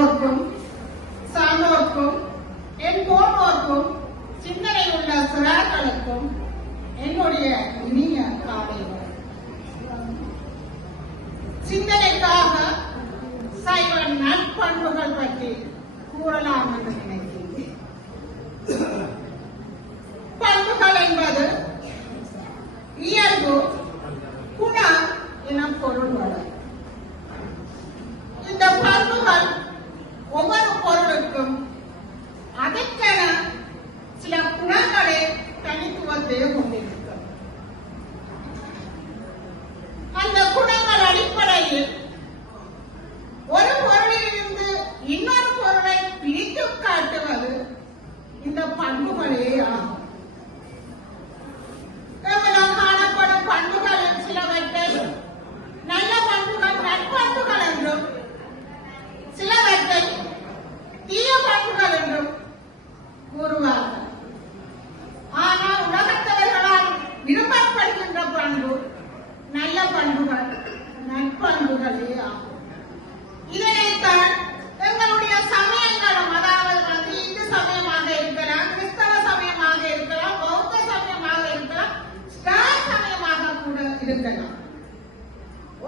பெரியோர்க்கும் சான்றோர்க்கும் என் போன்றோர்க்கும் சிந்தனை உள்ள சிறார்களுக்கும் என்னுடைய இனிய காலை சிந்தனைக்காக சைவ நற்பண்புகள் பற்றி கூறலாம் என்று நினைக்கிறேன். பண்புகள் என்பது இயல்பு குணம் என பொருள்படும். இந்த பண்புகள் ஒவ்வொரு பொருளுக்கும் அதற்கென சில குணங்களை தனித்துவத்தை கொண்டிருக்கும். அந்த குணங்கள் அடிப்படையில் ஒரு பொருளிலிருந்து இன்னொரு பொருளை பிரித்து காட்டுவது இந்த பண்புகளே ஆகும். காணப்படும் பண்புகளில் சிலவற்றை நல்ல பண்புகள் நற்பண்புகள் என்றும் சிலவற்றை தீய பண்புகள் என்றும் கூறுவார்கள். ஆனால் உலகத்தவர்களால் விரும்பப்படுகின்ற பண்பு நல்ல பண்புகள் நற்பண்புகளே ஆகும். இதனைத்தான் எங்களுடைய சமயங்களும், அதாவது இந்து சமயமாக இருக்கலாம், கிறிஸ்தவ சமயமாக இருக்கலாம், பௌத்த சமயமாக இருக்கலாம், ஸ்டார் சமயமாக கூட இருக்கலாம்.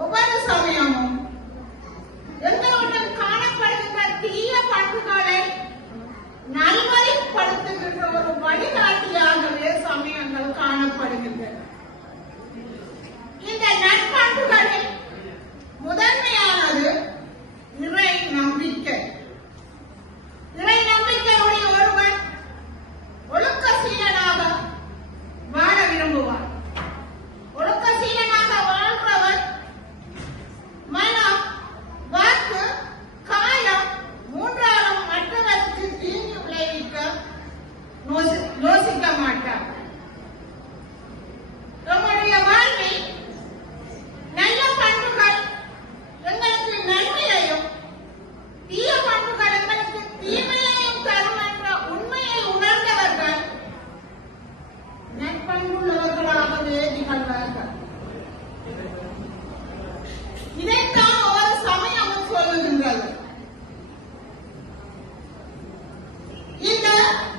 ஒவ்வொரு சமயமும் எங்களுடன் காணப்படுகின்ற தீய பண்புகளை நல்வழிப்படுத்துகின்ற ஒரு வழிகாட்டியாகவே சமயங்கள் காணப்படுகின்றன. இந்த நற்பண்புகளில் முதன்மையானது இறை நம்பிக்கை. இறை நம்பிக்கையுடைய ஒருவன் ஒழுக்கசீலனாக வாழ விரும்புவார். ஒழுக்கசீலனாக வாழ்கிறவர் மனம், வாக்கு, காயம் மூன்றாலும் மற்றவருக்கு தீங்கு விளைவிக்க யோசிக்க மாட்டார். நம்முடைய வாழ்வில் நல்ல பண்புகள் எங்களுக்கு நன்மையையும் தீய பண்புகள் எங்களுக்கு தீமையையும் தரும் என்ற உண்மையை உணர்ந்தவர்கள் நற்பண்புள்ளவர்களாகவே திகழ்வார்கள். இதைத்தான் ஒரு சமயமும் சொல்லுகின்றது. இந்த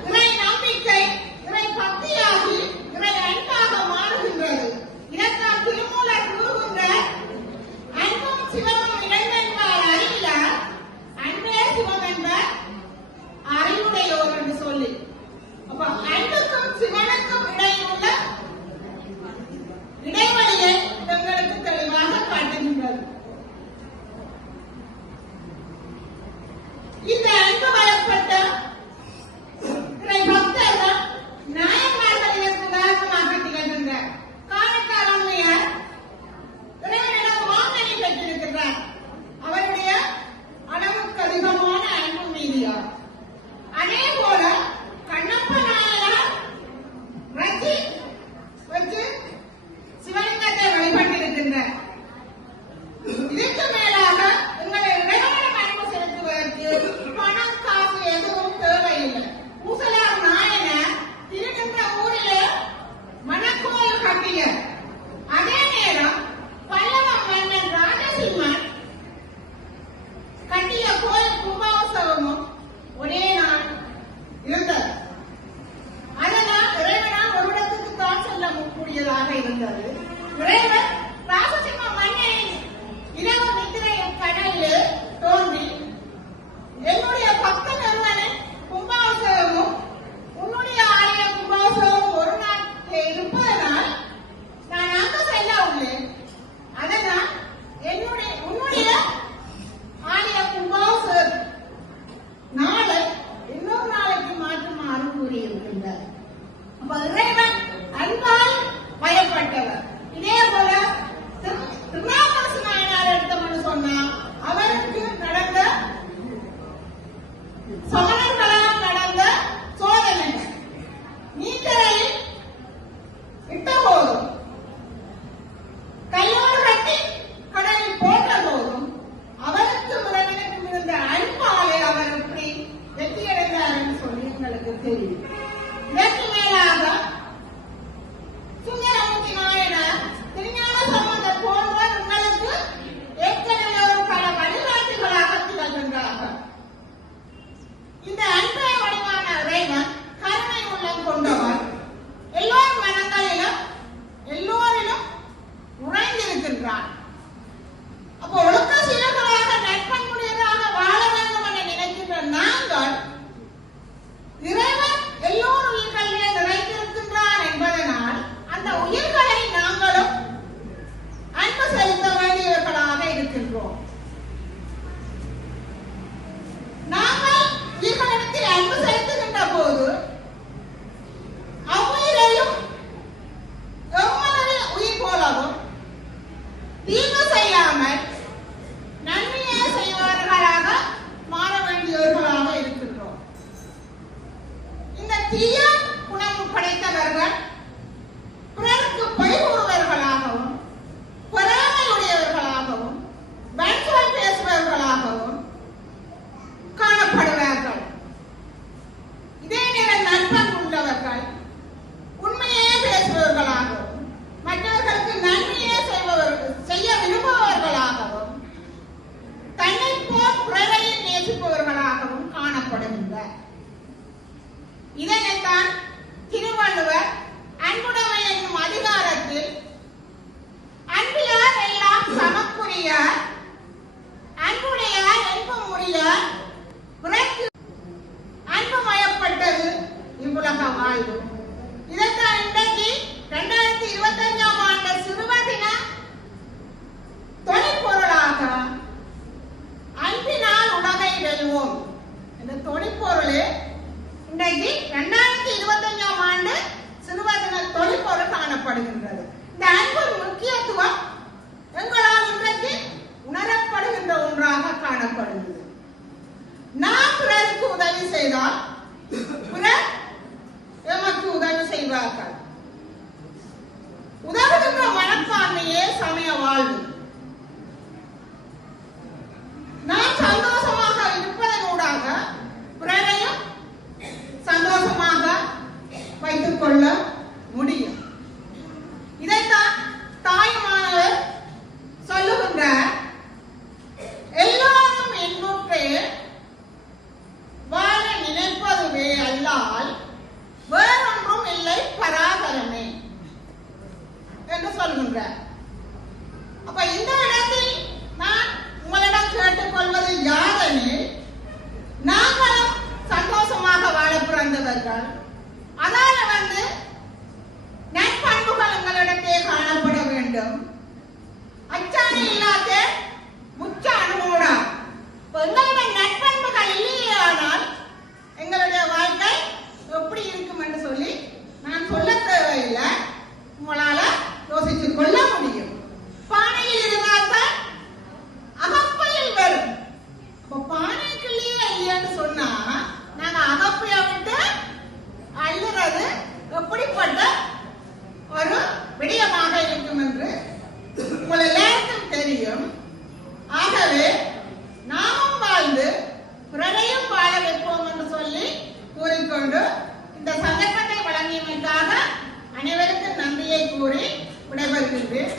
இறை நம்பிக்கை இறை பக்தியாகி இறை அன்பாக மாறுகின்றது. இதற்கான திருமூலர் கூறுகின்ற அன்பும் சிவமும் இணைந்தென்பார் அறிவிலார், அன்பே சிவம் என்பர் அறிவுடையோர் என்று சொல்லி, அப்ப அன்புக்கும் சிவனுக்கும் இடையிலுள்ள இடைவெளியை எங்களுக்கு தெளிவாக காட்டுகின்றது. இந்த அன்பு வயப்பட்ட இறை பக்தர்கள் நாயன்மார்களின் உதாரணமாக திகழ்கின்றார். காரைக்கால் அம்மையார் இறைவனிடம் வாங்கனை பெற்றிருக்கிறார். அவருடைய அளவுக்கு அதிகமான அன்பு மீதியார். அதே போல கண்ணப்ப நாயனார் வச்சு சிவலிங்கத்தை வழிபட்டிருக்கின்றார். இதற்கு மேலாக உங்களை இறைவனிடம் அன்பு செலுத்துவதற்கு பணம் காசு எதுவும் தேவையில்லை. பூசலார் நாயனார் திருநின்ற ஊரிலே மணக்கோயில் கட்டிய அதே நேரம் பல்லவ மன்னன் ராஜசிம்மன் கட்டிய கோயில் கும்பாபிஷேகமும் ஒரே நாள் இருந்தது. அதனால் இறைவனால் ஒரு இடத்துக்கு தான் செல்ல கூடியதாக இருந்தது. இறைவன் ராஜசிம்ம மன்னனின் இரவு நித்திரையின் கடலில் தோன்றி என்னுடைய பக்தன் ஒருவனின் கும்பாபிஷேகமும் உன்னுடைய ஆலய கும்பாபிஷேகமும் ஒரு நாள் இருப்பதனால் நான் அங்கு செல்ல உள்ளேன். அதனால் உன்னுடைய செய்தால் பிறர் எமக்கு உதவி செய்வார்கள். உதவுகின்ற மனப்பான்மையே சமய வாழ்வு. நான் சந்தோஷமாக இருப்பதனூடாக பிறரையும் சந்தோஷமாக வைத்துக் கொள்ள முடியும். இதைத்தான் தாய்மானவர் சொல்லுகின்றார். எல்லாரும் என்புற்றே வாழ நினைப்பதுவே அல்லால் வேறொன்றும் இல்லை பராபரமே என்று சொல்கின்றார். அப்ப இந்த இடத்தில் நான் உங்களிடம் கேட்டுக்கொள்வது யாதெனில், நாங்களும் சந்தோஷமாக வாழ பிறந்தவர்கள். அதால நற்பண்புகள் எங்களிடத்தே காணப்பட வேண்டும். அச்சாணி இல்லாத முச்ச அனுமூடா. எங்களிடம் நற்பண்புகள் இல்லையே ஆனால் எங்களுடைய வாழ்க்கை எப்படி இருக்கும் என்று சொல்லி நான் சொல்ல தேவையில்லை. உங்களால யோசிச்சு கொள்ள முடியும். பானையில் இருந்தால்தான் அகப்பையில் வரும். அப்ப பானைக்குள்ளேயே இல்லைன்னு சொன்னா நாங்க அகப்பைய விட்டு அள்ளுறது எப்படிப்பட்ட ஒரு விடயமாக இருக்கும் என்று உங்கள் எல்லாருக்கும் தெரியும். ஆகவே நாமும் வாழ்ந்து பிறரையும் வாழ வைப்போம் என்று சொல்லி கூறிக்கொண்டு இந்த சந்தர்ப்பத்தை வழங்கியமைக்காக அனைவருக்கும் நன்றியை கூறி விடைபெறுகின்றேன்.